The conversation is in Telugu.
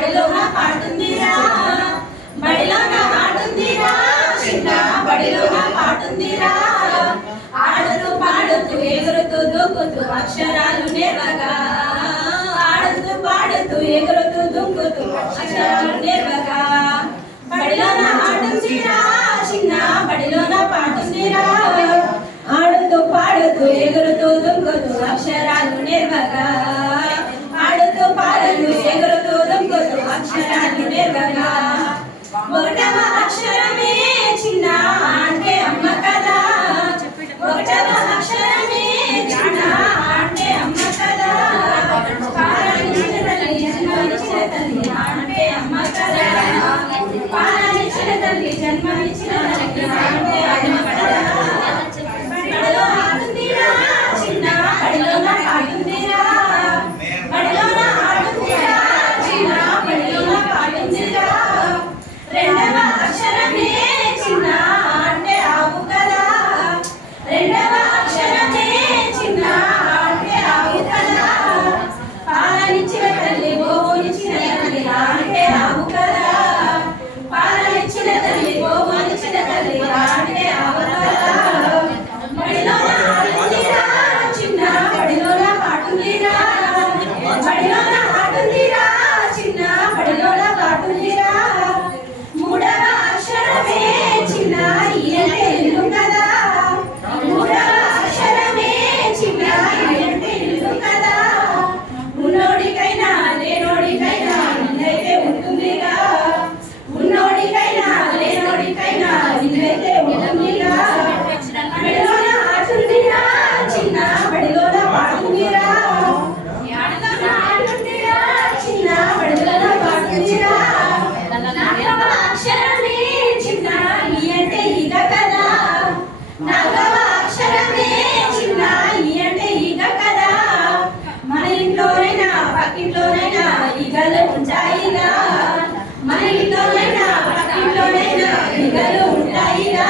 బడిలోన పాడుతుందిరా బడిలోన పాడుతుందిరా చిన్న బడిలోన పాడుతుందిరా ఆడుతూ పాడుతూ ఎగురుతూ దూకుతూ అక్షరాలు నేర్వగా. ఆడుతూ పాడుతూ ఎగురుతూ దూకుతూ అక్షరాలు నేర్వగా. బడిలోన ఆడుతుందిరా చిన్న జన్మనిచ్చి పక్కింట్లోనైనా ఈగలు ఉంటాయిగా. మన ఇంట్లోనైనా ఈగలు ఉంటాయిగా.